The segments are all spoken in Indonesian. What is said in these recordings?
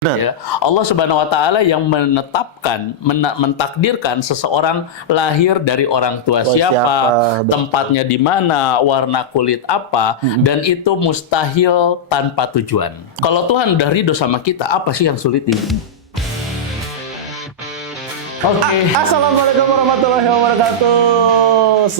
Ya, Allah Subhanahu wa taala yang menetapkan, mentakdirkan seseorang lahir dari orang tua siapa, tempatnya di mana, warna kulit apa, dan itu mustahil tanpa tujuan. Kalau Tuhan udah ridho sama kita, apa sih yang sulit ini? Assalamualaikum warahmatullahi wabarakatuh.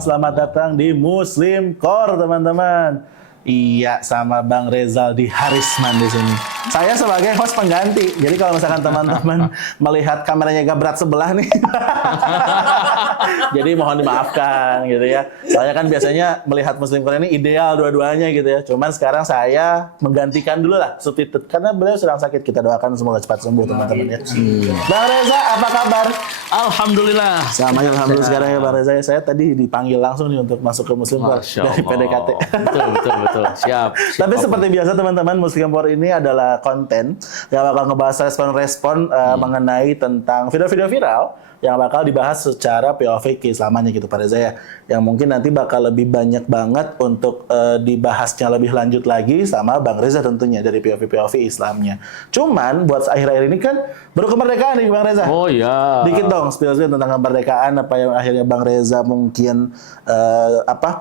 Selamat datang di Muslim Core, teman-teman. Iya, sama Bang Rezal di Harisman di sini. Saya sebagai host pengganti. Jadi kalau misalkan teman-teman melihat kameranya Gabrat sebelah nih, jadi mohon dimaafkan gitu ya. Saya kan biasanya melihat Muslim Core ini ideal dua-duanya gitu ya. Cuman sekarang saya menggantikan dulu lah substitute karena beliau sedang sakit. Kita doakan semoga cepat sembuh teman-teman ya. Bang Reza, apa kabar? Alhamdulillah. Sama alhamdulillah sekarang ya Bang Reza. Saya tadi dipanggil langsung nih untuk masuk ke Muslim Core dari PDKT. Betul. Siap. Tapi seperti biasa teman-teman, Muslim Core ini adalah konten yang bakal ngebahas respon-respon mengenai tentang video-video viral yang bakal dibahas secara POV keislamannya gitu Pak Reza ya. Yang mungkin nanti bakal lebih banyak banget untuk dibahasnya lebih lanjut lagi sama Bang Reza tentunya dari POV Islamnya. Cuman buat akhir-akhir ini kan baru kemerdekaan nih Bang Reza. Oh iya. Dikit dong spill tentang kemerdekaan, apa yang akhirnya Bang Reza mungkin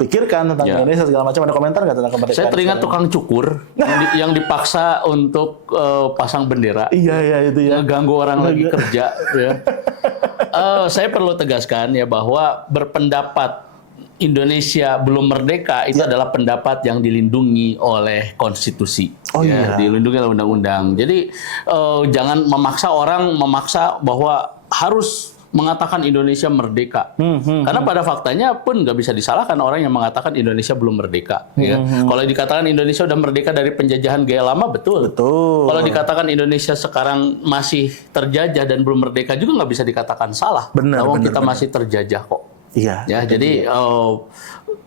pikirkan tentang Indonesia segala macam. Ada komentar nggak tentang kemerdekaan? Saya teringat tukang cukur yang dipaksa untuk pasang bendera. Iya itu ya. Ngeganggu orang lagi kerja ya. Saya perlu tegaskan ya bahwa berpendapat Indonesia belum merdeka itu adalah pendapat yang dilindungi oleh konstitusi. Dilindungi oleh undang-undang. Jadi jangan memaksa bahwa harus mengatakan Indonesia merdeka. Karena pada faktanya pun nggak bisa disalahkan orang yang mengatakan Indonesia belum merdeka. Ya. Kalau dikatakan Indonesia udah merdeka dari penjajahan gaya lama, betul. Kalau dikatakan Indonesia sekarang masih terjajah dan belum merdeka juga nggak bisa dikatakan salah. Benar. Kita masih terjajah kok. Iya. Ya, jadi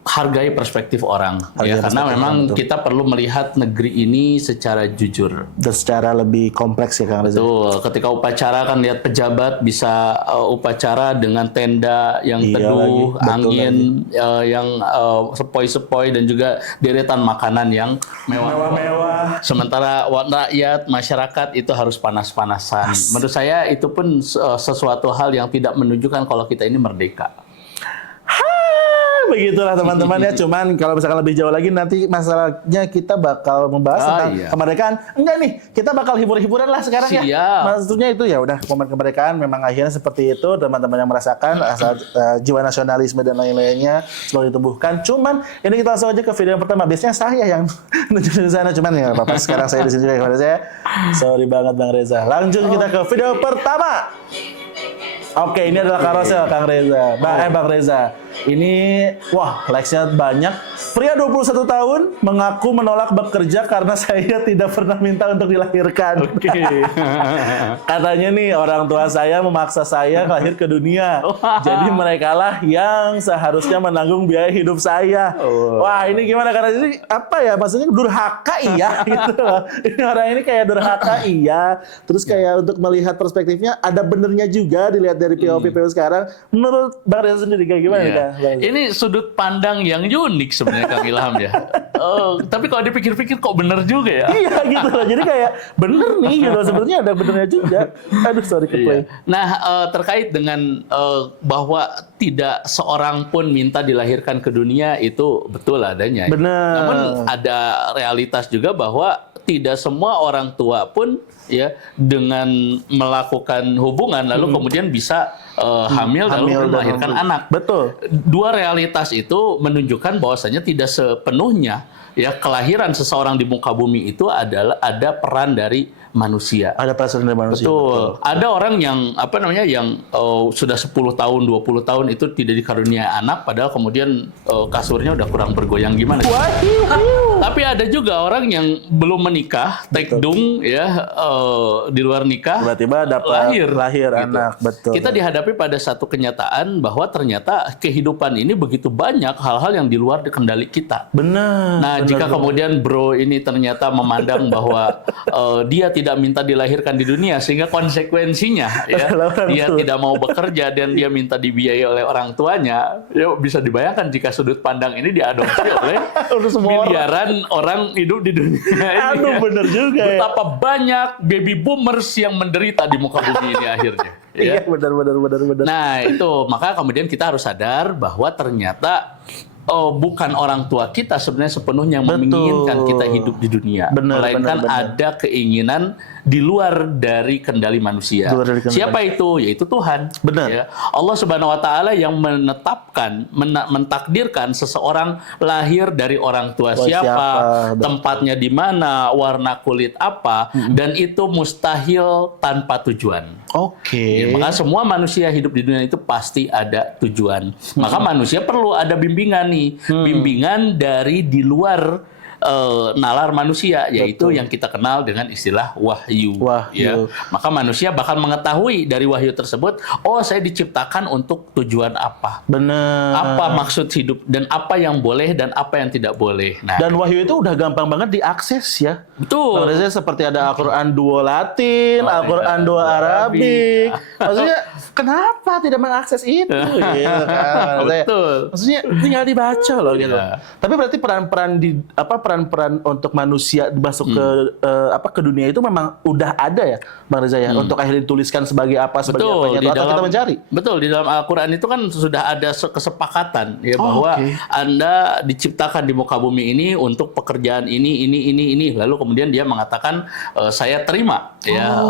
hargai perspektif orang. Karena memang kita perlu melihat negeri ini secara jujur dan secara lebih kompleks ya Kang Reza. Betul. Ketika upacara kan lihat pejabat bisa upacara dengan tenda yang teduh, angin yang sepoi-sepoi dan juga deretan makanan yang mewah-mewah. Sementara rakyat masyarakat itu harus panas-panasan. Menurut saya itu pun sesuatu hal yang tidak menunjukkan kalau kita ini merdeka. Begitulah teman-teman ya. Cuman kalau misalkan lebih jauh lagi nanti masalahnya kita bakal membahas tentang kemerdekaan. Enggak nih, kita bakal hibur-hiburan lah sekarang ya. Maksudnya itu ya udah momen kemerdekaan memang akhirnya seperti itu, teman-teman yang merasakan jiwa nasionalisme dan lain-lainnya selalu ditumbuhkan. Cuman ini kita langsung aja ke video yang pertama. Biasanya saya yang nunjukin di sana, cuman ya apa-apa sekarang saya di sini juga kepada saya. Sorry banget Bang Reza. Lanjut kita ke video pertama. Oke, ini adalah karosel Kang Reza. Bang Reza. Ini likes-nya banyak. Pria 21 tahun mengaku menolak bekerja karena saya tidak pernah minta untuk dilahirkan. Katanya nih orang tua saya memaksa saya lahir ke dunia. Jadi merekalah yang seharusnya menanggung biaya hidup saya. Wah, ini gimana karena ini apa ya? Maksudnya durhaka iya gitu. Ini orang ini kayak durhaka iya. Terus kayak untuk melihat perspektifnya ada benernya juga dilihat dari POV sekarang. Menurut Bang Reza sendiri kayak gimana nih? Ini sudut pandang yang unik sebenarnya Kang Ilham ya. Tapi kalau dipikir-pikir kok bener juga ya. Iya gitu loh. Jadi kayak bener nih gitu. Sebenarnya ada benernya juga. Aduh sorry keplay. Nah terkait dengan bahwa tidak seorang pun minta dilahirkan ke dunia itu betul adanya. Benar. Namun ada realitas juga bahwa tidak semua orang tua pun ya dengan melakukan hubungan lalu kemudian bisa hamil lalu melahirkan anak. Betul. Dua realitas itu menunjukkan bahwasanya tidak sepenuhnya ya kelahiran seseorang di muka bumi itu ada peran dari manusia. Ada peran dari manusia. Betul. Ada orang yang yang sudah 10 tahun, 20 tahun itu tidak dikaruniai anak padahal kemudian kasurnya udah kurang bergoyang gimana. Tapi ada juga orang yang belum menikah, tekdung ya di luar nikah tiba-tiba dapat lahir gitu. Anak. Betul. Kita dihadapi pada satu kenyataan bahwa ternyata kehidupan ini begitu banyak hal-hal yang di luar kendali kita. Benar. Nah, jika kemudian bro ini ternyata memandang bahwa dia tidak minta dilahirkan di dunia sehingga konsekuensinya ya dia tidak mau bekerja dan dia minta dibiayai oleh orang tuanya, ya bisa dibayangkan jika sudut pandang ini diadopsi oleh miliaran Jutaan orang hidup di dunia ini. Aduh, bener juga ya. Betapa banyak baby boomers yang menderita di muka bumi ini akhirnya. Iya, benar. Nah, itu maka kemudian kita harus sadar bahwa ternyata bukan orang tua kita sebenarnya sepenuhnya menginginkan kita hidup di dunia, melainkan ada keinginan di luar dari kendali manusia. Siapa itu? Yaitu Tuhan. Benar. Ya. Allah Subhanahu Wa Taala yang menetapkan, mentakdirkan seseorang lahir dari orang tua siapa, tempatnya di mana, warna kulit apa, dan itu mustahil tanpa tujuan. Oke. Ya, maka semua manusia hidup di dunia itu pasti ada tujuan. Maka manusia perlu ada bimbingan nih, bimbingan dari di luar nalar manusia, yaitu yang kita kenal dengan istilah wahyu. Ya. Maka manusia bakal mengetahui dari wahyu tersebut, oh saya diciptakan untuk tujuan apa, apa maksud hidup, dan apa yang boleh dan apa yang tidak boleh. Nah, dan wahyu itu udah gampang banget diakses ya. Betul. Maksudnya seperti ada Al-Quran Duo Latin, Al-Quran Duo Arabik. Maksudnya kenapa tidak mengakses itu? Gitu kan. Betul. Maksudnya tinggal dibaca loh gitu. Tapi berarti peran-peran untuk manusia masuk ke dunia itu memang udah ada ya, Bang Reza ya, untuk akhirnya dituliskan sebagai apa, sebagai apa atau kita mencari. Betul, di dalam Al-Quran itu kan sudah ada kesepakatan ya bahwa Anda diciptakan di muka bumi ini untuk pekerjaan ini, lalu kemudian dia mengatakan saya terima ya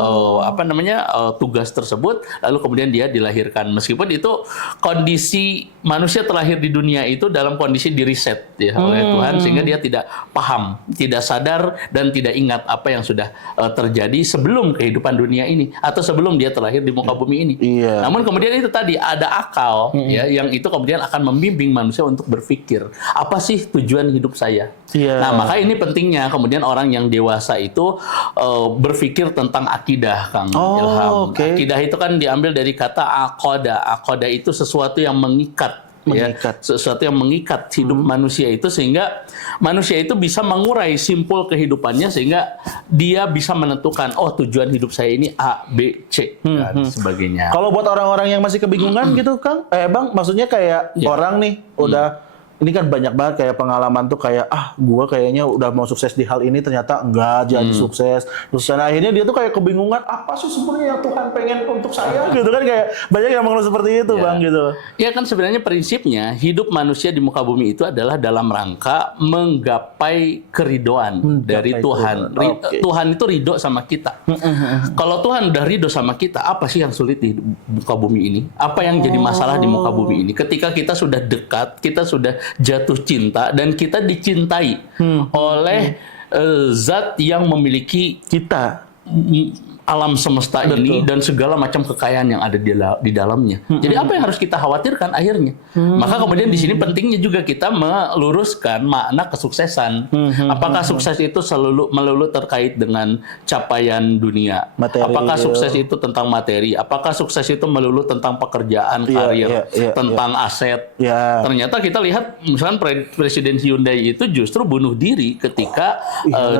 tugas tersebut, lalu kemudian dia dilahirkan, meskipun itu kondisi manusia terlahir di dunia itu dalam kondisi diriset ya oleh Tuhan, sehingga dia tidak paham, tidak sadar, dan tidak ingat apa yang sudah terjadi sebelum kehidupan dunia ini atau sebelum dia terlahir di muka bumi ini. Namun kemudian itu tadi ada akal ya, yang itu kemudian akan membimbing manusia untuk berpikir apa sih tujuan hidup saya. Nah, maka ini pentingnya kemudian orang yang dewasa itu berpikir tentang akidah, Kang Ilham. Akidah itu kan diambil dari kata aqada. Aqada itu sesuatu yang mengikat. Ya, sesuatu yang mengikat hidup manusia itu, sehingga manusia itu bisa mengurai simpul kehidupannya, sehingga dia bisa menentukan tujuan hidup saya ini A, B, C dan sebagainya. Kalau buat orang-orang yang masih kebingungan gitu, Kang, Bang, maksudnya kayak orang nih udah ini kan banyak banget kayak pengalaman tuh kayak gua kayaknya udah mau sukses di hal ini, ternyata enggak jadi sukses. Terus akhirnya dia tuh kayak kebingungan, apa sih sebenarnya yang Tuhan pengen untuk saya gitu kan, kayak banyak yang mengeluh seperti itu, Bang, gitu. Ya kan sebenarnya prinsipnya hidup manusia di muka bumi itu adalah dalam rangka menggapai keridoan dari Tuhan. Tuhan itu ridho sama kita. Kalau Tuhan udah ridho sama kita, apa sih yang sulit di muka bumi ini? Apa yang jadi masalah di muka bumi ini? Ketika kita sudah dekat, kita sudah jatuh cinta, dan kita dicintai oleh zat yang memiliki kita, alam semesta ini dan segala macam kekayaan yang ada di dalamnya. Jadi apa yang harus kita khawatirkan akhirnya? Maka kemudian di sini pentingnya juga kita meluruskan makna kesuksesan. Apakah sukses itu melulu terkait dengan capaian dunia? Materi, apakah sukses itu tentang materi? Apakah sukses itu melulu tentang pekerjaan, karir, tentang aset? Ternyata kita lihat misalkan Presiden Hyundai itu justru bunuh diri ketika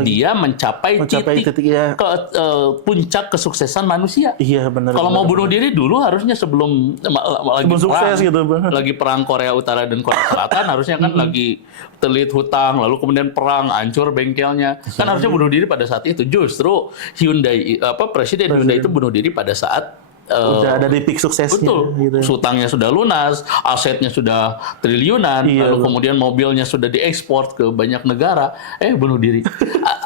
dia mencapai titik puncak kesuksesan manusia. Iya, benar. Kalau mau bunuh diri dulu harusnya sebelum lagi sukses perang, gitu, lagi perang Korea Utara dan Korea Selatan harusnya kan lagi telit hutang, lalu kemudian perang, hancur bengkelnya. Kan harusnya bunuh diri pada saat itu. Justru Presiden Hyundai itu bunuh diri pada saat udah ada di peak suksesnya. Betul. Gitu. Hutangnya sudah lunas, asetnya sudah triliunan, lalu kemudian mobilnya sudah diekspor ke banyak negara, bunuh diri.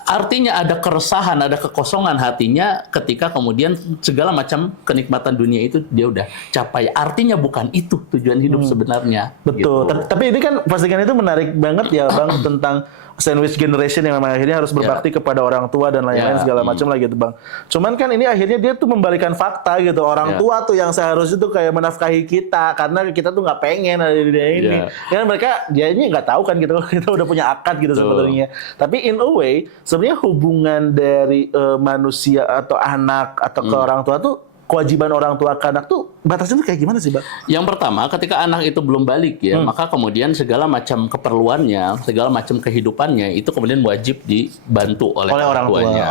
Artinya ada keresahan, ada kekosongan hatinya ketika kemudian segala macam kenikmatan dunia itu dia udah capai. Artinya bukan itu tujuan hidup sebenarnya. Betul. Gitu. Tapi ini kan postingan itu menarik banget ya, Bang, tentang sandwich generation yang memang akhirnya harus berbakti kepada orang tua dan lain-lain segala macam lah gitu, Bang. Cuman kan ini akhirnya dia tuh membalikan fakta gitu. Orang tua tuh yang seharusnya tuh kayak menafkahi kita, karena kita tuh nggak pengen ada di dunia ini. Karena mereka dia ini nggak tahu kan gitu, kita udah punya akad gitu sebenarnya. Tapi in a way sebenarnya hubungan dari manusia atau anak atau ke orang tua tuh, kewajiban orang tua ke anak tuh batasnya itu kayak gimana sih, Bang? Yang pertama, ketika anak itu belum balik ya, maka kemudian segala macam keperluannya, segala macam kehidupannya itu kemudian wajib dibantu oleh orang tuanya.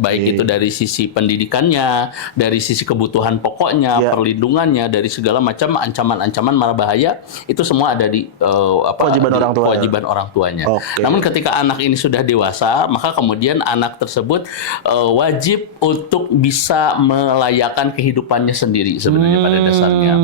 Baik itu dari sisi pendidikannya, dari sisi kebutuhan pokoknya, perlindungannya, dari segala macam ancaman-ancaman mara bahaya, itu semua ada di kewajiban orang tuanya. Namun ketika anak ini sudah dewasa, maka kemudian anak tersebut wajib untuk bisa melayakan kehidupannya sendiri sebenarnya pada dasarnya.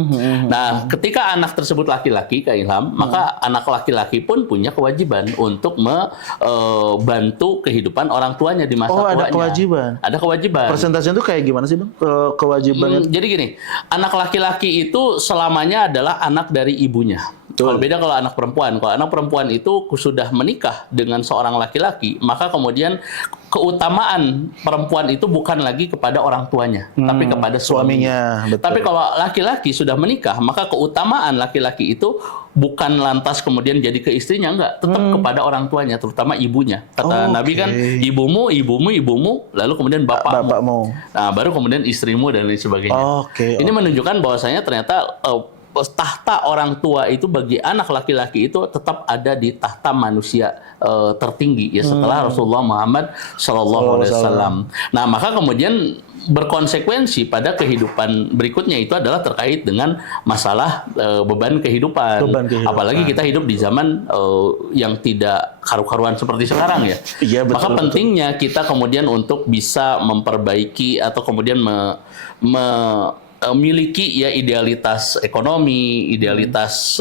Nah, ketika anak tersebut laki-laki, Kak Ilham, maka anak laki-laki pun punya kewajiban untuk membantu kehidupan orang tuanya di masa tuanya. Ada kewajiban. Ada kewajiban. Persentasenya itu kayak gimana sih, Bang? Kewajibannya. Jadi gini, anak laki-laki itu selamanya adalah anak dari ibunya. Kalau beda kalau anak perempuan. Kalau anak perempuan itu sudah menikah dengan seorang laki-laki, maka kemudian keutamaan perempuan itu bukan lagi kepada orang tuanya, tapi kepada suaminya. Betul. Tapi kalau laki-laki sudah menikah, maka keutamaan laki-laki itu bukan lantas kemudian jadi ke istrinya, enggak, tetap kepada orang tuanya, terutama ibunya. Kata Nabi kan, ibumu, lalu kemudian bapakmu. Nah, baru kemudian istrimu dan lain sebagainya. Ini menunjukkan bahwasanya ternyata tahta orang tua itu bagi anak laki-laki itu tetap ada di tahta manusia tertinggi ya setelah Rasulullah Muhammad SAW. Nah, maka kemudian berkonsekuensi pada kehidupan berikutnya itu adalah terkait dengan masalah beban kehidupan. Apalagi kita hidup di zaman yang tidak karu-karuan seperti sekarang ya. Maka pentingnya kita kemudian untuk bisa memperbaiki atau kemudian memiliki ya idealitas ekonomi, idealitas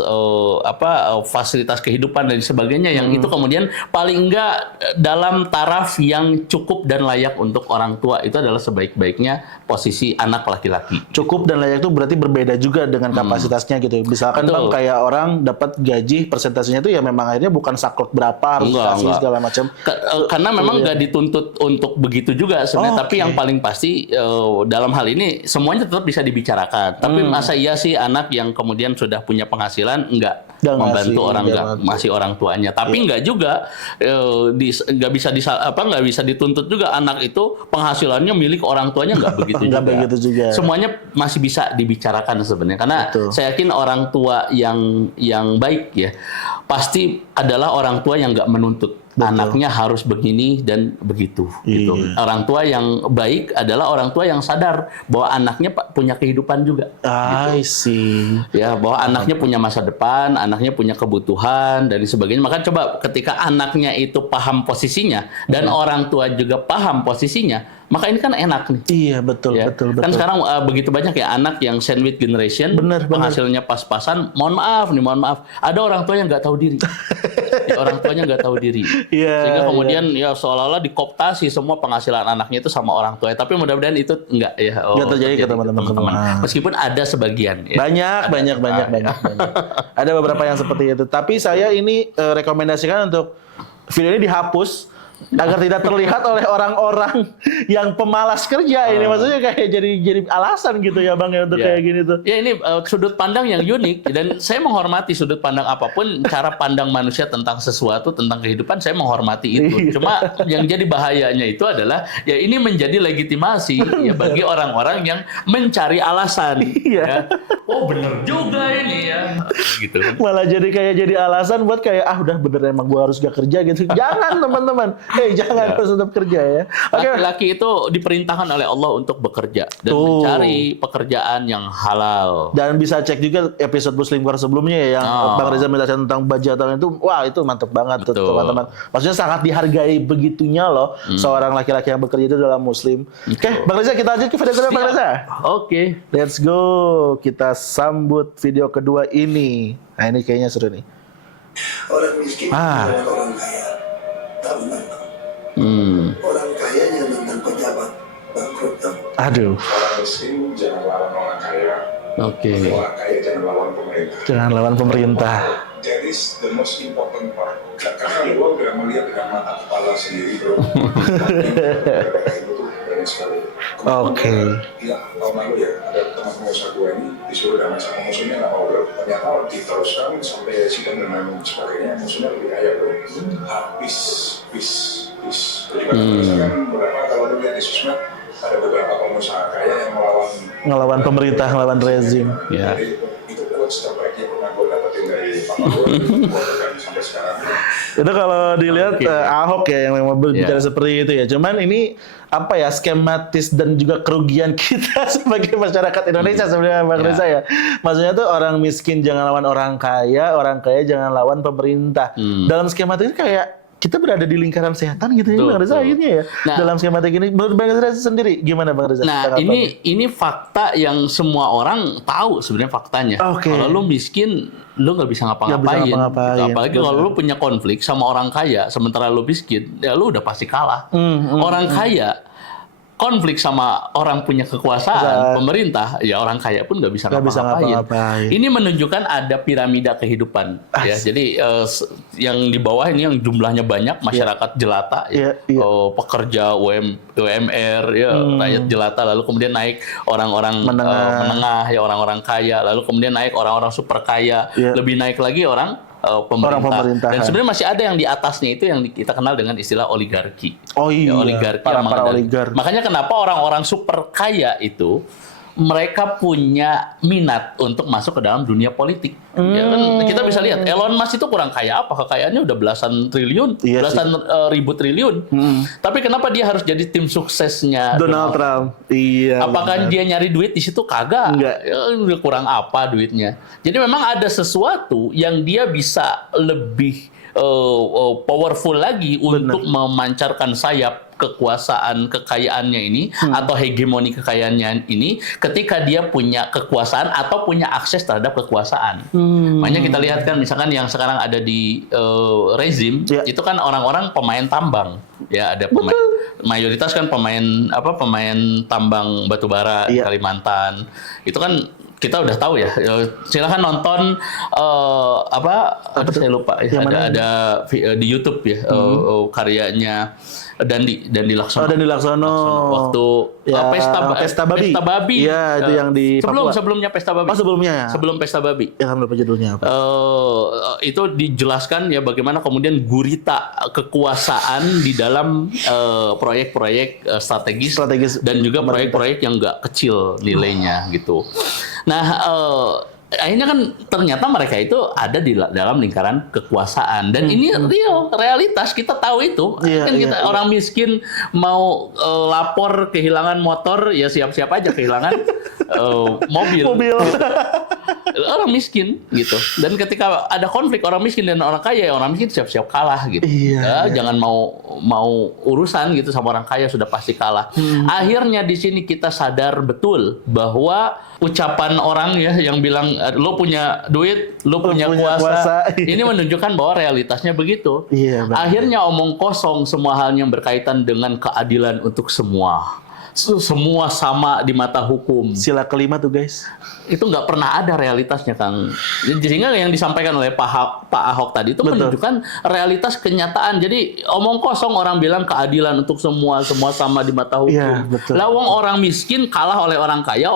fasilitas kehidupan dan sebagainya yang itu kemudian paling enggak dalam taraf yang cukup dan layak untuk orang tua, itu adalah sebaik-baiknya posisi anak laki-laki. Cukup dan layak itu berarti berbeda juga dengan kapasitasnya gitu. Misalkan Bang kayak orang dapat gaji persentasenya itu ya memang akhirnya bukan saklek berapa harus kasih segala macam. Karena memang nggak dituntut untuk begitu juga sebenarnya, tapi yang paling pasti dalam hal ini semuanya tetap bisa dibicarakan. Tapi masa iya sih anak yang kemudian sudah punya penghasilan enggak membantu masih orang tuanya. Tapi enggak juga nggak bisa dituntut juga anak itu penghasilannya milik orang tuanya, enggak begitu juga. Semuanya masih bisa dibicarakan sebenarnya. Karena saya yakin orang tua yang baik ya pasti adalah orang tua yang enggak menuntut. Anaknya harus begini dan begitu. Gitu. Orang tua yang baik adalah orang tua yang sadar bahwa anaknya punya kehidupan juga. Ya, bahwa anaknya punya masa depan, anaknya punya kebutuhan dan sebagainya. Maka coba ketika anaknya itu paham posisinya dan orang tua juga paham posisinya, maka ini kan enak nih. Iya, betul. Kan sekarang begitu banyak ya anak yang sandwich generation, penghasilnya pas-pasan. Mohon maaf, ada orang tua yang nggak tahu diri. Orang tuanya nggak tahu diri. Sehingga kemudian ya seolah-olah dikooptasi semua penghasilan anaknya itu sama orang tua. Tapi mudah-mudahan itu enggak ya. Nggak terjadi ke teman-teman. Meskipun ada sebagian. Ya. Banyak. Ada beberapa yang seperti itu. Tapi saya ini rekomendasikan untuk video ini dihapus agar tidak terlihat oleh orang-orang yang pemalas kerja ini. Maksudnya kayak jadi alasan gitu ya Bang ya untuk kayak gini tuh. Ya ini sudut pandang yang unik dan saya menghormati sudut pandang apapun, cara pandang manusia tentang sesuatu, tentang kehidupan, saya menghormati itu. Cuma yang jadi bahayanya itu adalah ya ini menjadi legitimasi ya bagi orang-orang yang mencari alasan. Ya. Oh bener juga ini ya. Gitu. Malah jadi alasan buat kayak udah bener emang gua harus gak kerja gitu. Jangan teman-teman. Jangan harus tetap kerja ya. Laki-laki itu diperintahkan oleh Allah untuk bekerja dan mencari pekerjaan yang halal. Dan bisa cek juga episode Muslim Core sebelumnya ya yang Bang Reza menjelaskan tentang bajatan itu. Wah, itu mantep banget tuh teman-teman. Maksudnya sangat dihargai begitunya loh seorang laki-laki yang bekerja itu dalam Muslim. Oke, Bang Reza kita lanjut ke video kedua Bang Reza. Oke. Let's go. Kita sambut video kedua ini. Nah, ini kayaknya seru nih. Orang miskin orang kaya. Tak benar. Orang kaya yang mantan pejabat bangkrut. Aduh. Orang miskin jangan lawan orang kaya. Orang kaya jangan lawan pemerintah. Jangan lawan pemerintah. That is the most important part. Karena gue udah melihat dengan mata kepala sendiri bro. Itu tuh banyak sekali. Iya, tahun lalu ya ada teman pengusaha gue ini disuruh damai sama musuhnya nggak mau bro. Ternyata diteruskan sampai sidang dan sebagainya, musuhnya lebih kaya bro. Habis. Jadi kan berapa kalau lu lihat di sosmed ada beberapa pengusaha kaya yang ngelawan pemerintah, ngelawan rezim. Ya. Itu quotes terbaik yang pernah gue dapetin dari Pak Prabowo dan sampai sekarang. Itu kalau dilihat Ahok ya yang memang berbicara seperti itu ya. Cuman ini apa ya, skematis dan juga kerugian kita sebagai masyarakat Indonesia sebenarnya Bang Reza ya. Maksudnya tuh orang miskin jangan lawan orang kaya jangan lawan pemerintah. Dalam skematis kayak kita berada di lingkaran setan gitu ya Bang Reza akhirnya ya. Nah, dalam skematik ini menurut Bang Reza sendiri gimana Bang Reza? Nah, ini fakta yang semua orang tahu sebenarnya faktanya. Kalau lu miskin, lu nggak bisa ngapa-ngapain. Apalagi kalau lu punya konflik sama orang kaya, sementara lu miskin, ya lu udah pasti kalah. Orang kaya konflik sama orang punya kekuasaan, pemerintah, ya orang kaya pun nggak bisa ngapa-ngapain. Ini menunjukkan ada piramida kehidupan. Ya, jadi yang di bawah ini yang jumlahnya banyak, masyarakat jelata, pekerja UMR, rakyat jelata, lalu kemudian naik orang-orang menengah, ya orang-orang kaya, lalu kemudian naik orang-orang super kaya, lebih naik lagi pemerintah. Dan sebenarnya masih ada yang di atasnya itu yang kita kenal dengan istilah oligarki. Oligarki para oligarki. Makanya kenapa orang-orang super kaya itu mereka punya minat untuk masuk ke dalam dunia politik. Ya kan, kita bisa lihat Elon Musk itu kurang kaya apa? Kekayaannya udah belasan triliun, ribu triliun. Tapi kenapa dia harus jadi tim suksesnya Donald Trump? Iya. Apakah dia nyari duit di situ? Kagak. Enggak. Ya, kurang apa duitnya. Jadi memang ada sesuatu yang dia bisa lebih powerful lagi untuk memancarkan sayap kekuasaan kekayaannya ini atau hegemoni kekayaannya ini ketika dia punya kekuasaan atau punya akses terhadap kekuasaan. Makanya kita lihat kan misalkan yang sekarang ada di rezim itu kan orang-orang pemain tambang. Ya ada pemain mayoritas kan pemain tambang batubara di Kalimantan. Itu kan kita udah tahu ya. Silakan nonton saya lupa ya. Ada di YouTube ya karyanya Dandi Laksono. Dandi Laksono. Waktu Pesta Babi. Iya, itu yang di sebelumnya Pesta Babi. Sebelumnya. Sebelum Pesta Babi. Ya, lupa judulnya apa. Itu dijelaskan ya bagaimana kemudian gurita kekuasaan di dalam proyek-proyek strategis dan juga proyek-proyek yang nggak kecil nilainya gitu. Nah, akhirnya kan ternyata mereka itu ada di dalam lingkaran kekuasaan dan ini realitas kita tahu itu. Orang miskin mau lapor kehilangan motor ya siap-siap aja kehilangan mobil. Orang miskin gitu. Dan ketika ada konflik orang miskin dan orang kaya, orang miskin siap-siap kalah gitu. Jangan mau urusan gitu sama orang kaya, sudah pasti kalah. Akhirnya di sini kita sadar betul bahwa ucapan orang ya yang bilang lo punya duit, lo punya kuasa. Ini menunjukkan bahwa realitasnya begitu. Akhirnya omong kosong semua hal yang berkaitan dengan keadilan untuk semua. Semua sama di mata hukum. Sila kelima tuh guys. Itu nggak pernah ada realitasnya Kang. Sehingga yang disampaikan oleh Pak Ahok tadi itu menunjukkan realitas kenyataan. Jadi omong kosong orang bilang keadilan untuk semua sama di mata hukum. Lawang orang miskin kalah oleh orang kaya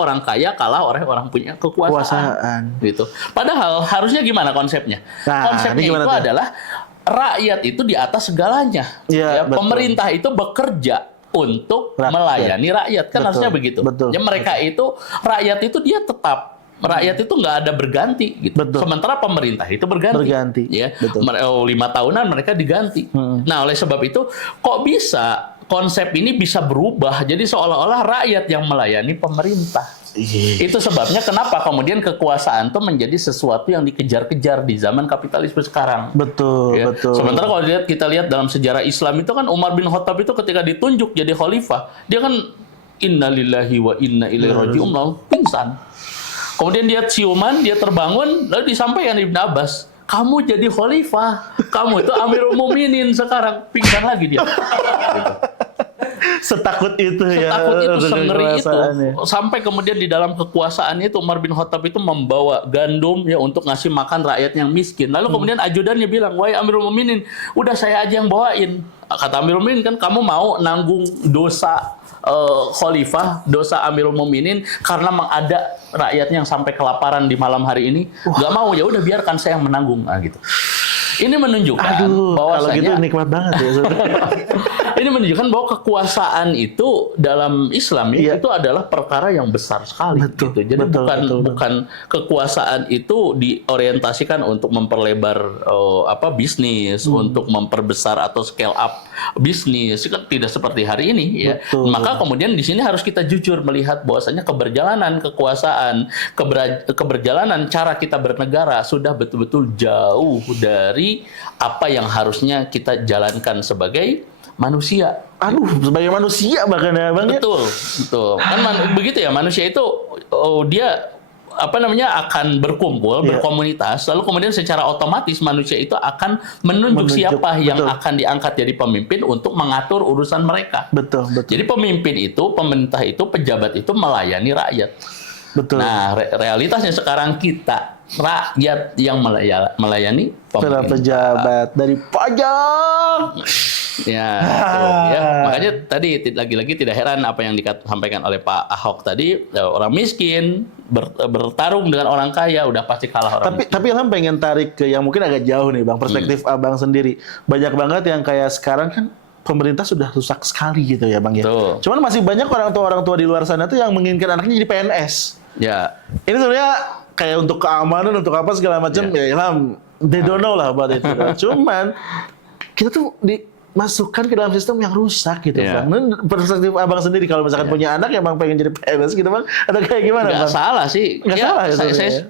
kalah oleh orang punya kekuasaan. Gitu. Padahal harusnya gimana konsepnya? Konsepnya itu adalah rakyat itu di atas segalanya. Pemerintah itu bekerja untuk melayani rakyat kan harusnya begitu. Ya mereka itu rakyat itu dia tetap rakyat itu nggak ada berganti gitu. Sementara pemerintah itu berganti. Ya 5 tahunan mereka diganti. Nah oleh sebab itu kok bisa konsep ini bisa berubah jadi seolah-olah rakyat yang melayani pemerintah. Itu sebabnya kenapa kemudian kekuasaan itu menjadi sesuatu yang dikejar-kejar di zaman kapitalisme sekarang. Betul. Sementara kalau kita lihat dalam sejarah Islam itu kan Umar bin Khattab itu ketika ditunjuk jadi khalifah, dia kan innalillahi wa inna ilaihi raji'un, pingsan. Kemudian dia ciuman, dia terbangun, lalu disampaikan Ibn Abbas, kamu jadi khalifah, kamu itu Amirul Mukminin sekarang, pingsan lagi dia. Gitu. Setakut itu, sengeri itu. Sampai kemudian di dalam kekuasaannya itu Umar bin Khattab itu membawa gandum ya untuk ngasih makan rakyat yang miskin. Lalu kemudian ajudannya bilang, "Wahai Amirul Mukminin, udah saya aja yang bawain." Kata Amirul Mukminin, kan kamu mau nanggung dosa khalifah, dosa Amirul Mukminin karena ada rakyatnya yang sampai kelaparan di malam hari ini? Nggak mau, ya udah biarkan saya yang menanggung gitu. Ini menunjukkan kalau gitu nikmat banget ya. Ini menunjukkan bahwa kekuasaan itu dalam Islam itu adalah perkara yang besar sekali. Gitu. Jadi bukan kekuasaan itu diorientasikan untuk memperlebar bisnis, untuk memperbesar atau scale up bisnis. Kan tidak seperti hari ini ya. Maka kemudian di sini harus kita jujur melihat bahwasanya keberjalanan kekuasaan, keberjalanan cara kita bernegara sudah betul-betul jauh dari apa yang harusnya kita jalankan sebagai manusia. Sebagai manusia bahkan ya Bang. Betul. Kan begitu ya, manusia itu dia akan berkumpul, berkomunitas, lalu kemudian secara otomatis manusia itu akan menunjuk siapa yang akan diangkat jadi pemimpin untuk mengatur urusan mereka. Betul. Jadi pemimpin itu, pemerintah itu, pejabat itu melayani rakyat. Betul. Nah, realitasnya sekarang kita rakyat yang melayani pemerintah. Pejabat dari pajak. Ya. Makanya tadi lagi-lagi tidak heran apa yang disampaikan oleh Pak Ahok tadi, orang miskin bertarung dengan orang kaya udah pasti kalah orang miskin. Tapi Ilham pengen tarik ke yang mungkin agak jauh nih Bang, perspektif Abang sendiri. Banyak banget yang kayak sekarang kan pemerintah sudah rusak sekali gitu ya Bang ya. Cuman masih banyak orang tua di luar sana tuh yang menginginkan anaknya jadi PNS. Ya. Ini sebenarnya kayak untuk keamanan, untuk apa segala macam ya Ilham, they don't know lah about itu. Cuman kita tuh dimasukkan ke dalam sistem yang rusak gitu Bang. Nah, perspektif Abang sendiri kalau misalkan punya anak yang emang pengen jadi PNS gitu Bang, atau kayak gimana Bang? Nggak salah sih. Nggak salah ya,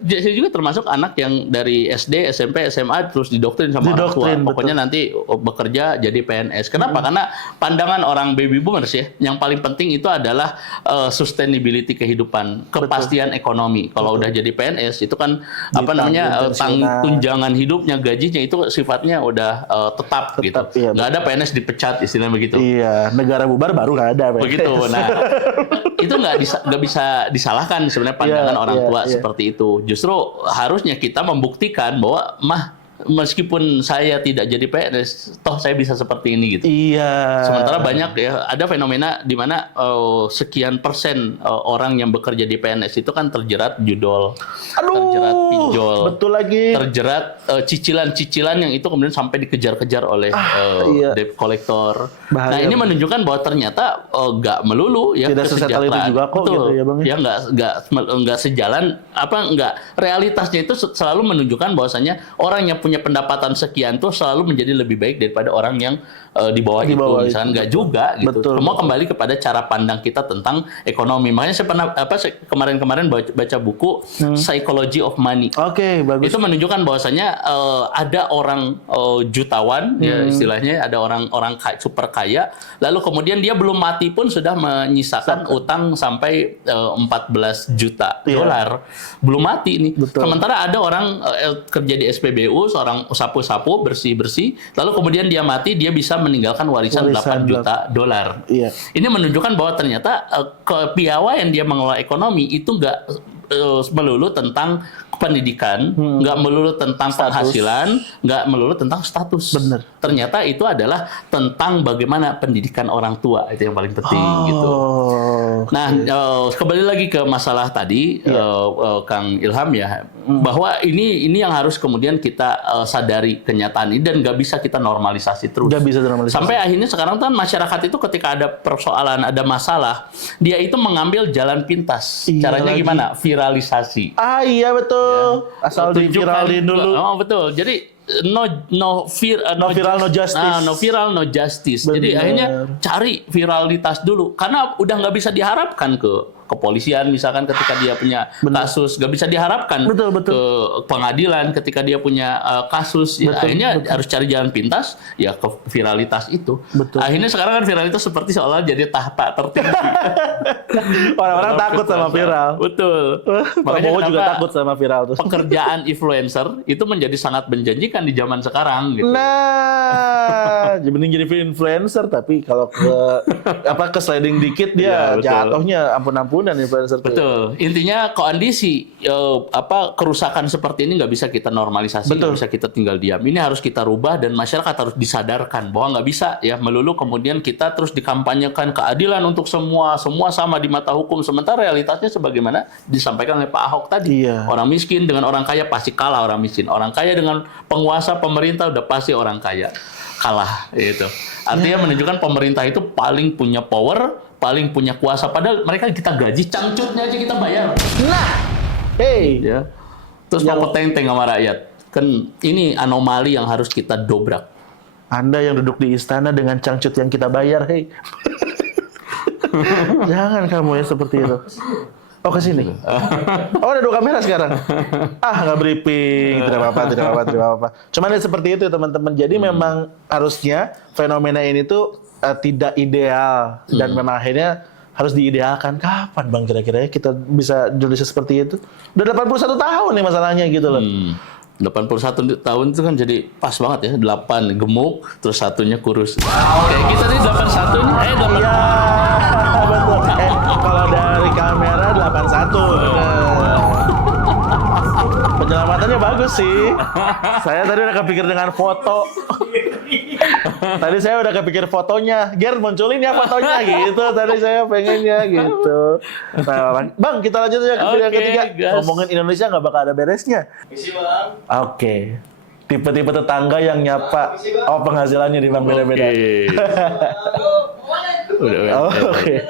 saya juga termasuk anak yang dari SD, SMP, SMA terus didoktrin sama orang tua. Pokoknya nanti bekerja jadi PNS. Kenapa? Karena pandangan orang baby boomers ya, yang paling penting itu adalah sustainability kehidupan, kepastian ekonomi. Kalau udah jadi PNS itu kan tunjangan hidupnya, gajinya itu sifatnya udah tetap gitu. Iya, nggak ada PNS dipecat istilahnya begitu. Iya, negara bubar baru nggak ada PNS. Begitu. Nah, itu nggak bisa disalahkan sebenarnya pandangan orang tua seperti itu. Justru harusnya kita membuktikan bahwa meskipun saya tidak jadi PNS, toh saya bisa seperti ini gitu. Iya. Sementara banyak ya, ada fenomena di mana sekian persen orang yang bekerja di PNS itu kan terjerat judol, terjerat pinjol, betul lagi, terjerat cicilan-cicilan yang itu kemudian sampai dikejar-kejar oleh debt collector. Bahaya. Nah ini menunjukkan bahwa ternyata nggak melulu ya tidak sesettle itu juga kok. Betul. Gitu ya Bang. Ya nggak sejalan realitasnya itu selalu menunjukkan bahwasanya orang yang punya pendapatan sekian tuh selalu menjadi lebih baik daripada orang yang di bawah itu. Misalkan nggak juga gitu. Semua kembali kepada cara pandang kita tentang ekonomi. Makanya saya pernah kemarin-kemarin baca buku Psychology of Money. Oke, bagus. Itu menunjukkan bahwasanya ada orang jutawan ya istilahnya, ada orang super kaya, lalu kemudian dia belum mati pun sudah menyisakan utang sampai 14 juta dolar. Belum mati nih. Sementara ada orang kerja di SPBU, seorang sapu-sapu bersih-bersih, lalu kemudian dia mati, dia bisa meninggalkan warisan 8 juta dolar. Iya. Ini menunjukkan bahwa ternyata kepiawaian dia mengelola ekonomi itu nggak melulu tentang pendidikan, nggak melulu tentang penghasilan, nggak melulu tentang status. Bener. Ternyata itu adalah tentang bagaimana pendidikan orang tua, itu yang paling penting gitu. Nah, kembali lagi ke masalah tadi, Kang Ilham ya, bahwa ini yang harus kemudian kita sadari kenyataan ini dan nggak bisa kita normalisasi terus. Nggak bisa normalisasi. Sampai akhirnya sekarang kan masyarakat itu ketika ada persoalan, ada masalah, dia itu mengambil jalan pintas. Caranya gimana? Viralisasi. Iya betul. Ya. Asal diviralin dulu. Oh betul. Jadi no viral no justice. No viral no justice. Jadi akhirnya cari viralitas dulu karena udah nggak bisa diharapkan ke kepolisian misalkan ketika dia punya kasus, nggak bisa diharapkan ke pengadilan ketika dia punya kasus. Akhirnya harus cari jalan pintas ya ke viralitas itu. Akhirnya sekarang kan viralitas seperti seolah jadi tahta tertinggi. Orang-orang takut sama viral. Betul. Makanya juga takut sama viral tuh. Pekerjaan influencer itu menjadi sangat menjanjikan di zaman sekarang gitu. Nah, mending jadi influencer tapi kalau ke sliding dikit dia jatuhnya ampun-ampun penimbunan influencer. Betul. Intinya kondisi kerusakan seperti ini nggak bisa kita normalisasi, nggak bisa kita tinggal diam. Ini harus kita rubah dan masyarakat harus disadarkan bahwa nggak bisa ya melulu kemudian kita terus dikampanyekan keadilan untuk semua sama di mata hukum. Sementara realitasnya sebagaimana disampaikan oleh Pak Ahok tadi, orang miskin dengan orang kaya pasti kalah orang miskin, orang kaya dengan penguasa pemerintah udah pasti orang kaya kalah itu. Artinya menunjukkan pemerintah itu paling punya power, paling punya kuasa. Padahal mereka kita gaji, cangcutnya aja kita bayar. Nah, ya. Terus mau tenteng sama rakyat. Kan ini anomali yang harus kita dobrak. Anda yang duduk di istana dengan cangcut yang kita bayar, jangan kamu ya seperti itu. Oh, ke sini. Oh, ada 2 kamera sekarang. Nggak briefing, tidak apa-apa. Cuman ya seperti itu teman-teman. Jadi memang harusnya fenomena ini tuh tidak ideal dan memang akhirnya harus diidealkan. Kapan Bang kira-kira ya kita bisa Indonesia seperti itu? Udah 81 tahun nih masalahnya gitu loh. 81 tahun itu kan jadi pas banget ya. 8 gemuk, terus satunya kurus. Kayak kita nih 81 nih. Iya, betul. Kalau dari kamera 81. Penyelamatannya bagus sih. Saya tadi udah kepikir dengan foto. Tadi saya udah kepikir fotonya. Ger, munculin ya fotonya gitu. Tadi saya pengennya gitu. Nah, Bang, kita lanjut aja ke video yang ketiga. Ngomongin Indonesia nggak bakal ada beresnya. Misi, Bang. Oke. Tipe-tipe tetangga yang nyapa. Oh, penghasilannya di Bang beda-beda. Oke.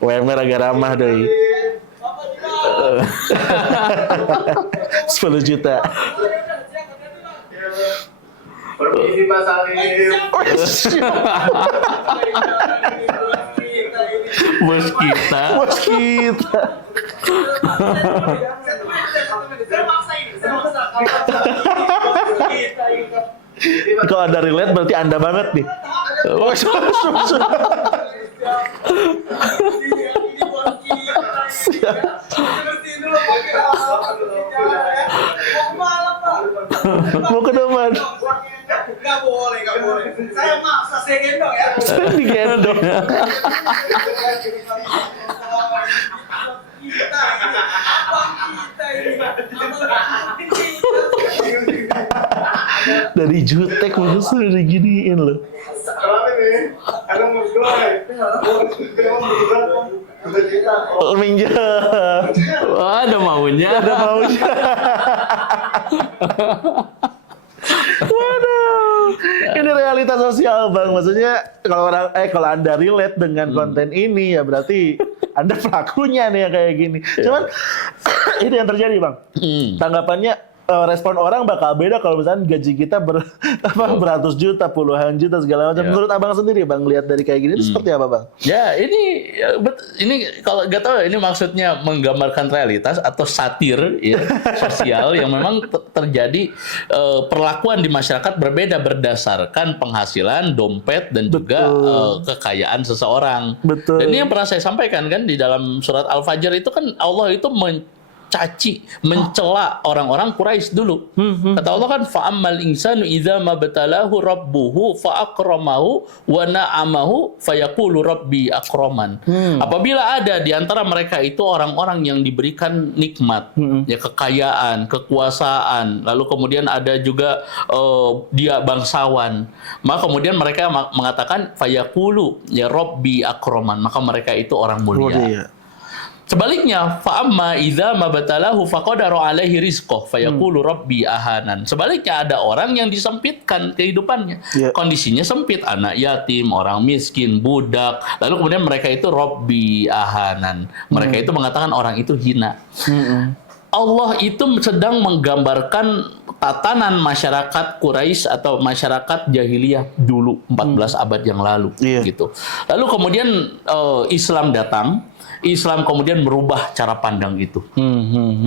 UMR agak ramah doi. 10 juta. Permisi Pak Salim. Bos kita. Kalau ada relate berarti Anda banget nih. Mau ke depan. Nggak boleh. Saya maksa, saya gendong ya. Digendong. Dari jutek maksudnya udah diginiin loh. Minjam. Ada maunya. Waduh, ini realitas sosial Bang. Maksudnya kalau Anda relate dengan konten ini ya berarti Anda pelakunya nih yang kayak gini. Cuman ini yang terjadi Bang. Tanggapannya respon orang bakal beda kalau misalnya gaji kita beratus juta, puluhan juta segala macam. Menurut Abang sendiri Bang lihat dari kayak gini itu seperti apa Bang? Ya ini kalau nggak tahu ini maksudnya menggambarkan realitas atau satir ya sosial yang memang terjadi perlakuan di masyarakat berbeda berdasarkan penghasilan, dompet dan juga kekayaan seseorang. Betul. Dan ini yang pernah saya sampaikan kan di dalam surat Al-Fajr itu kan Allah itu mencela orang-orang Quraisy dulu. Kata Allah kan fa'ammal insanu idza mabtalahu rabbuhu fa'akramahu wa na'amahu fayaqulu rabbi akraman. Apabila ada di antara mereka itu orang-orang yang diberikan nikmat, ya kekayaan, kekuasaan, lalu kemudian ada juga dia bangsawan, maka kemudian mereka mengatakan fayaqulu ya rabbi akraman, maka mereka itu orang mulia. Sebaliknya, fa'amma idza mabtalahu faqadara alaihi rizqah fayaqulu rabbi ahanan. Sebaliknya ada orang yang disempitkan kehidupannya. Kondisinya sempit, anak yatim, orang miskin, budak. Lalu kemudian mereka itu rabbi ahanan. Mereka itu mengatakan orang itu hina. Allah itu sedang menggambarkan tatanan masyarakat Quraisy atau masyarakat jahiliyah dulu 14 abad yang lalu gitu. Lalu kemudian Islam datang. Islam kemudian merubah cara pandang itu.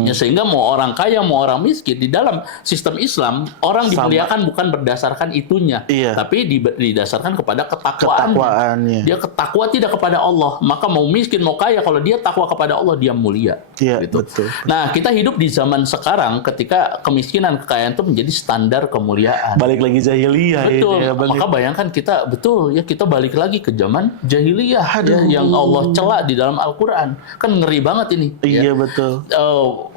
Ya, sehingga mau orang kaya, mau orang miskin, di dalam sistem Islam, orang dimuliakan bukan berdasarkan itunya, tapi didasarkan kepada ketakwaannya. Dia ketakwa tidak kepada Allah. Maka mau miskin, mau kaya, kalau dia takwa kepada Allah, dia mulia. Gitu. Betul. Nah, kita hidup di zaman sekarang ketika kemiskinan, kekayaan itu menjadi standar kemuliaan. Balik lagi jahiliyah. Betul. Maka bayangkan kita, kita balik lagi ke zaman jahiliyah. Yang Allah cela di dalam Al-Quran. Kan ngeri banget ini. Iya betul.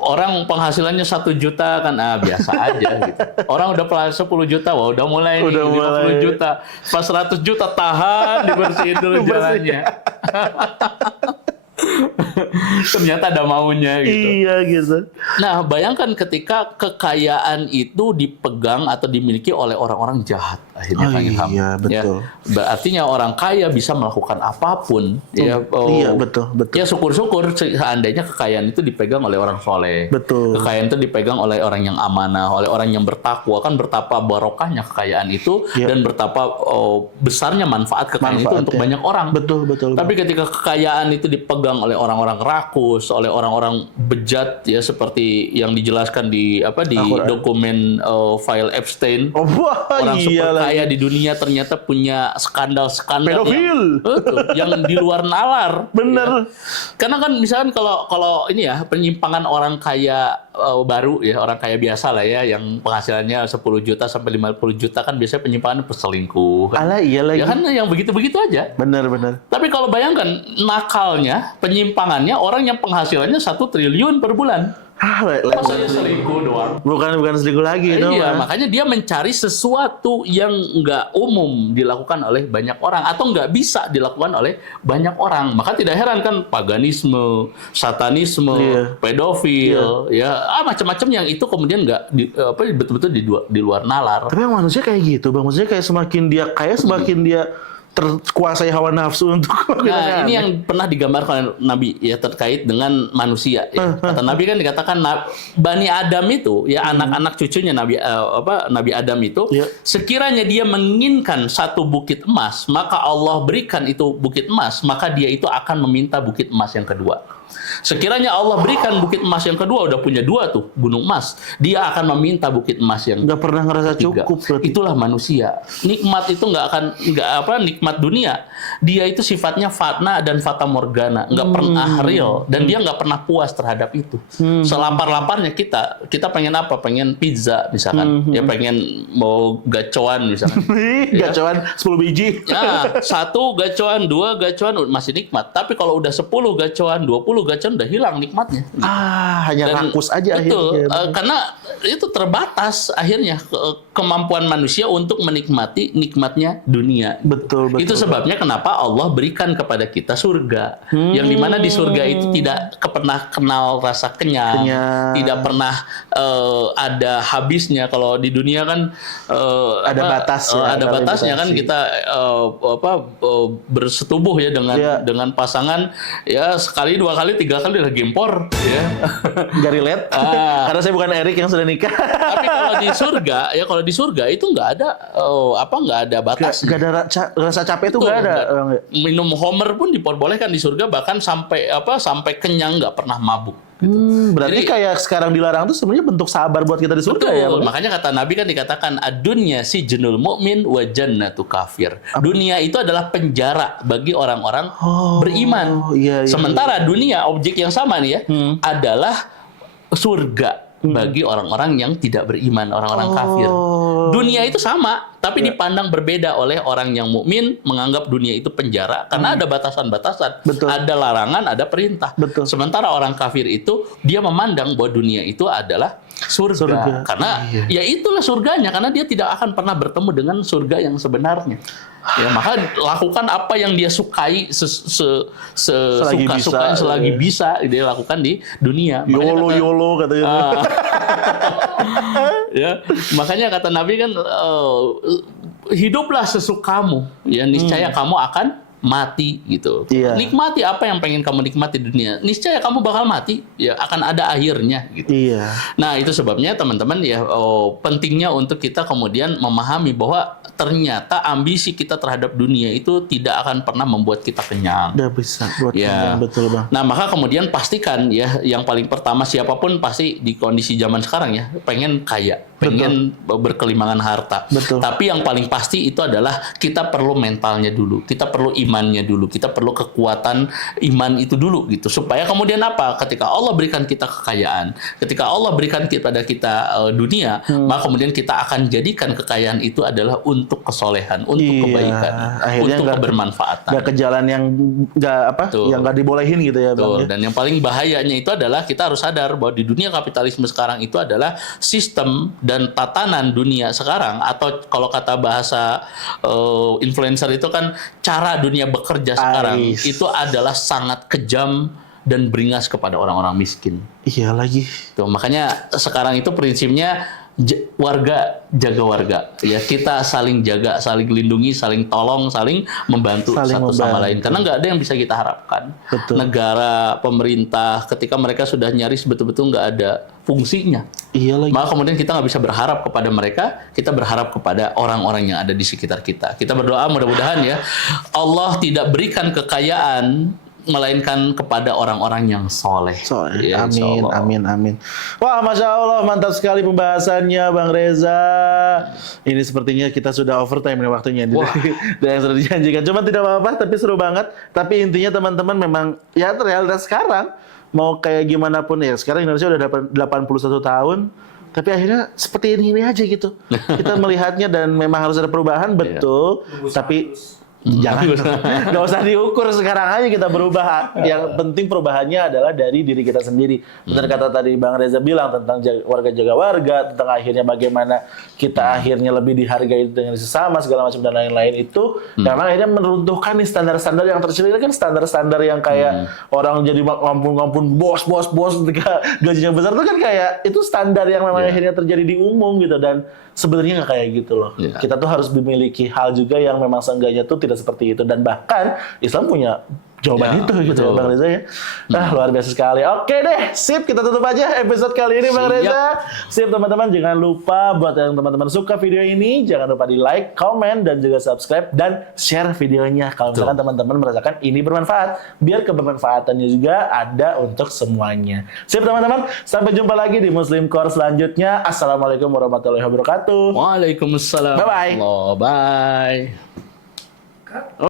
Orang penghasilannya 1 juta kan biasa aja gitu. Orang udah 10 juta, wah udah mulai nih, 50 juta. Pas 100 juta tahan dibersihin dulu jalannya. Ternyata ada maunya gitu. Iya gitu. Nah, bayangkan ketika kekayaan itu dipegang atau dimiliki oleh orang-orang jahat akhirnya Kang Ilham. Iya, betul. Ya, berartinya orang kaya bisa melakukan apapun. Ya, iya, betul. Ya syukur-syukur seandainya kekayaan itu dipegang oleh orang soleh. Betul. Kekayaan itu dipegang oleh orang yang amanah, oleh orang yang bertakwa. Kan betapa barokahnya kekayaan itu dan betapa besarnya manfaat kekayaan itu untuk banyak orang. Betul. Tapi ketika kekayaan itu dipegang oleh orang-orang rakus, oleh orang-orang bejat ya seperti yang dijelaskan di dokumen file Epstein. Orang super kaya di dunia ternyata punya skandal-skandal yang di luar nalar. Bener. Ya. Karena kan misalkan kalau ini ya penyimpangan orang kaya baru ya, orang kaya biasa lah ya yang penghasilannya 10 juta sampai 50 juta kan biasanya penyimpangan perselingkuh. Kan? Alah iya lagi. Ya kan yang begitu-begitu aja. Bener. Tapi kalau bayangkan nakalnya, penyimpangannya orang yang penghasilannya 1 triliun per bulan. Masa dia selingkuh doang? Bukan selingkuh lagi. Iya, makanya dia mencari sesuatu yang nggak umum dilakukan oleh banyak orang atau nggak bisa dilakukan oleh banyak orang. Maka tidak heran kan paganisme, satanisme, pedofil, ya macam-macam yang itu kemudian nggak betul-betul di luar nalar. Tapi manusia kayak gitu, Bang. Maksudnya kayak semakin dia kaya, semakin dia terkuasai hawa nafsu untuk ini yang pernah digambarkan oleh Nabi ya terkait dengan manusia ya. Kata Nabi kan dikatakan Bani Adam itu ya anak-anak cucunya Nabi Adam itu sekiranya dia menginginkan 1 bukit emas maka Allah berikan itu bukit emas maka dia itu akan meminta bukit emas yang kedua. Sekiranya Allah berikan bukit emas yang kedua udah punya 2 tuh gunung emas, dia akan meminta bukit emas yang nggak pernah ngerasa cukup. Itulah manusia. Nikmat itu nikmat dunia. Dia itu sifatnya fatna dan fata morgana, nggak pernah real dan dia nggak pernah puas terhadap itu. Selapar-laparnya kita pengen apa? Pengen pizza misalkan, ya pengen mau gacoan misalkan. Gacoan 10 biji. Nah, 1 gacoan, 2 gacoan masih nikmat. Tapi kalau udah 10 gacoan, 20 gacoan udah hilang nikmatnya. Hanya rakus aja betul, akhirnya. karena itu terbatas akhirnya kemampuan manusia untuk menikmati nikmatnya dunia. Betul. Itu sebabnya kenapa Allah berikan kepada kita surga. Yang dimana di surga itu tidak pernah kenal rasa kenyang. Tidak pernah ada habisnya. Kalau di dunia kan ada batas. Ada batasnya kan kita bersetubuh ya dengan pasangan ya sekali, 2 kali, 3 kali udah gempor ya. Nggak relate. Karena saya bukan Erik yang sudah nikah. Tapi kalau di surga itu nggak ada nggak ada batas. Nggak ada rasa capek itu nggak ada. Minum Homer pun diperbolehkan di surga bahkan sampai kenyang nggak pernah mabuk. Berarti kayak sekarang dilarang tuh sebenarnya bentuk sabar buat kita di surga. Betul, ya. Makanya kata Nabi kan dikatakan ad-dunya sijnul mu'min wa jannatu kafir. Dunia itu adalah penjara bagi orang-orang beriman. Sementara dunia objek yang sama nih ya adalah surga bagi orang-orang yang tidak beriman, orang-orang kafir. Dunia itu sama, tapi dipandang berbeda oleh orang yang mukmin menganggap dunia itu penjara karena ada batasan-batasan, ada larangan, ada perintah. Sementara orang kafir itu dia memandang bahwa dunia itu adalah surga. Karena ya itulah surganya karena dia tidak akan pernah bertemu dengan surga yang sebenarnya. Ya maka lakukan apa yang dia sukai suka-sukanya selagi bisa dia lakukan di dunia. YOLO katanya. Ya, makanya kata Nabi kan hiduplah sesukamu ya niscaya kamu akan mati gitu. Nikmati apa yang pengen kamu nikmati di dunia. Niscaya kamu bakal mati, ya akan ada akhirnya gitu. Nah, itu sebabnya teman-teman ya pentingnya untuk kita kemudian memahami bahwa ternyata ambisi kita terhadap dunia itu tidak akan pernah membuat kita kenyang. Udah bisa buat kenyang, betul Bang. Nah, maka kemudian pastikan ya yang paling pertama siapapun pasti di kondisi zaman sekarang ya pengen kaya. pengen berkelimangan harta. Betul. Tapi yang paling pasti itu adalah kita perlu mentalnya dulu, kita perlu imannya dulu, kita perlu kekuatan iman itu dulu gitu. Supaya kemudian apa? Ketika Allah berikan kita kekayaan, ketika Allah berikan kepada kita dunia, maka kemudian kita akan jadikan kekayaan itu adalah untuk kesolehan, untuk kebaikan, untuk kebermanfaatan. Gak ke jalan yang yang nggak dibolehin gitu ya, Bang. Dan yang paling bahayanya itu adalah kita harus sadar bahwa di dunia kapitalisme sekarang itu adalah sistem dan tatanan dunia sekarang, atau kalau kata bahasa influencer itu kan cara dunia bekerja sekarang itu adalah sangat kejam dan beringas kepada orang-orang miskin. Iya lagi. Tuh, makanya sekarang itu prinsipnya warga jaga warga. Ya, kita saling jaga, saling lindungi, saling tolong, saling membantu satu sama lain. Karena nggak ada yang bisa kita harapkan. Betul. Negara, pemerintah, ketika mereka sudah nyaris betul-betul nggak ada fungsinya. Iya lagi. Maka kemudian kita nggak bisa berharap kepada mereka, kita berharap kepada orang-orang yang ada di sekitar kita. Kita berdoa mudah-mudahan ya Allah tidak berikan kekayaan melainkan kepada orang-orang yang soleh. Ya, amin. Wah, Masya Allah, mantap sekali pembahasannya, Bang Reza. Ini sepertinya kita sudah overtime nih waktunya. Dan yang sudah dijanjikan. Cuma tidak apa-apa, tapi seru banget. Tapi intinya teman-teman memang, ya realitas sekarang, mau kayak gimana pun ya, sekarang Indonesia udah 81 tahun, tapi akhirnya seperti ini aja gitu. Kita melihatnya dan memang harus ada perubahan, betul. Tapi jangan, nggak usah diukur, sekarang aja kita berubah. Yang penting perubahannya adalah dari diri kita sendiri. Benar kata tadi Bang Reza bilang tentang warga jaga warga, tentang akhirnya bagaimana kita akhirnya lebih dihargai dengan sesama segala macam dan lain-lain itu. Memang akhirnya meruntuhkan nih standar-standar yang tercela, kan standar-standar yang kayak orang jadi ngampun-ngampun bos ketika gajinya besar itu kan kayak itu standar yang memang akhirnya terjadi di umum gitu, dan sebenarnya nggak kayak gitu loh. Kita tuh harus memiliki hal juga yang memang seenggaknya tuh tidak seperti itu, dan bahkan Islam punya jawaban itu gitu ya, Bang Reza ya. Nah, luar biasa sekali. Oke deh, sip, kita tutup aja episode kali ini, Bang Reza. Sip teman-teman, jangan lupa buat yang teman-teman suka video ini, jangan lupa di like, komen, dan juga subscribe dan share videonya kalau misalkan teman-teman merasakan ini bermanfaat, biar kebermanfaatannya juga ada untuk semuanya. Sip teman-teman, sampai jumpa lagi di Muslim Core selanjutnya. Assalamualaikum warahmatullahi wabarakatuh. Waalaikumsalam. Bye-bye. Bye.